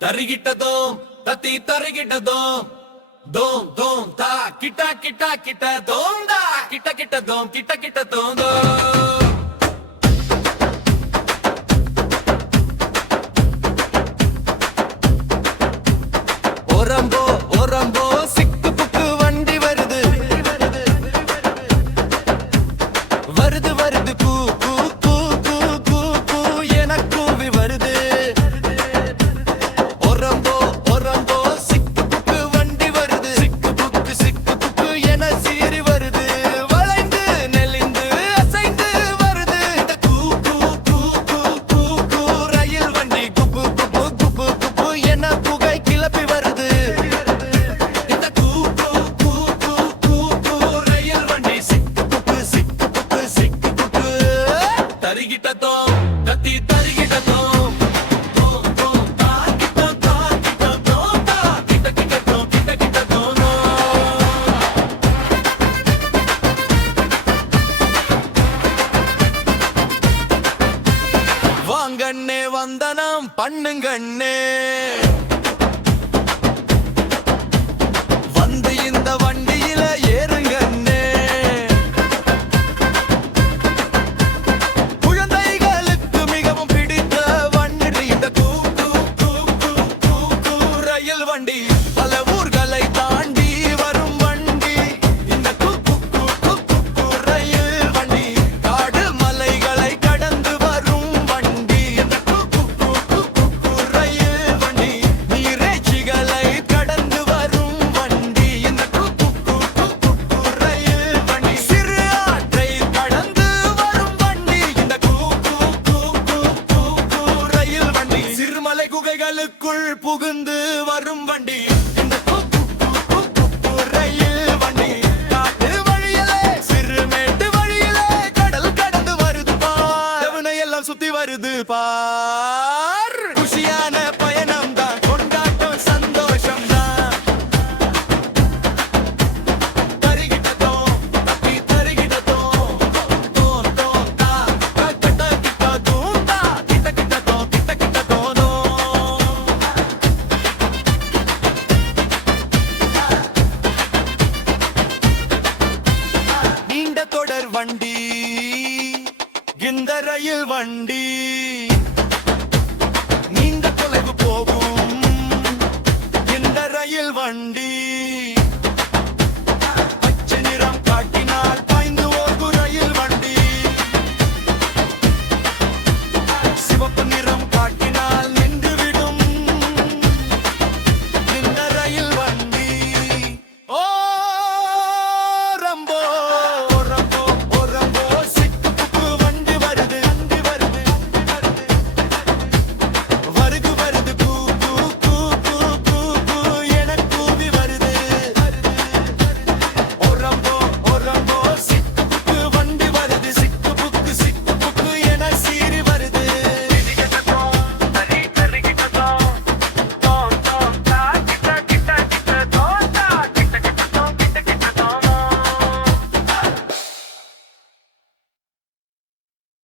தரிகிட்டதோம் தத்தி தரிகிட்டதோம் தோம் தோம் தா கிட்ட கிட்ட கிட்ட தோம் தா கிட்ட கிட்ட தோம் கிட்ட கிட்ட தோம் தோ ஓரம்போ ஓரம்போ சிக்கு புக்கு வண்டி வருது வருது வருது கூ கூ கூ கூ கூ கூ என கூவி வருது ஓரம்போ ஓரம்போ சிக்கு புக்கு வண்டி வருது சிக்கு புக்கு என சீறி வருது வளைந்து நெளிந்து அசைந்து வருது இந்த கூ கூ கூ கூ கூ கூ ரயில் வண்டி குப்பு குப்பு குப்பு குப்பு என புகை கிளப்பி வருது இந்த கூ கூ கூ கூ கூ கூ ரயில் வண்டி சிக்கு புக்கு சிக்கு புக்கு தரிகிட்டதோம் தத்தி தரிகிட்டதோம் தோம் தோம் தா கிட்ட தோம் தா கிட்ட கிட்ட தோம் கிட்ட கிட்ட தோம் வாங்கண்ணே வந்தனம் பண்ணுங்கண்ணே வந்து இந்த வண்டியில ஏறுங்கண்ணே குழந்தைகளுக்கு மிகவும் பிடித்த வண்டி இந்த கூ கூ கூ கூ கூ கூ ரயில் வண்டி பல ஊர்களை தாண்டி வரும் வண்டி இந்த கூ கூ கூ கூ கூ கூ ரயில் வண்டி காடு மலைகளை கடந்து வரும் வண்டி இந்த கூ கூ கூ கூ கூ கூ ரயில் வண்டி நீரேச்சிகளை கடந்து வரும் வண்டி இந்த கூ கூ கூ கூ கூ கூ ரயில் வண்டி சிறு ஆற்றை கடந்து வரும் வண்டி இந்த கூ கூ கூ கூ கூ கூ ரயில் வண்டி சிறுமலை குகைகளுக்குள் புகுந்து வரும் வண்டி இந்த கூ கூ கூ கூ கூ கூ ரயில் வண்டி காட்டு வழியிலே சிறுமேட்டு வழியிலே கடல் கடந்து வருது பா எல்லாம் சுத்தி வருது பா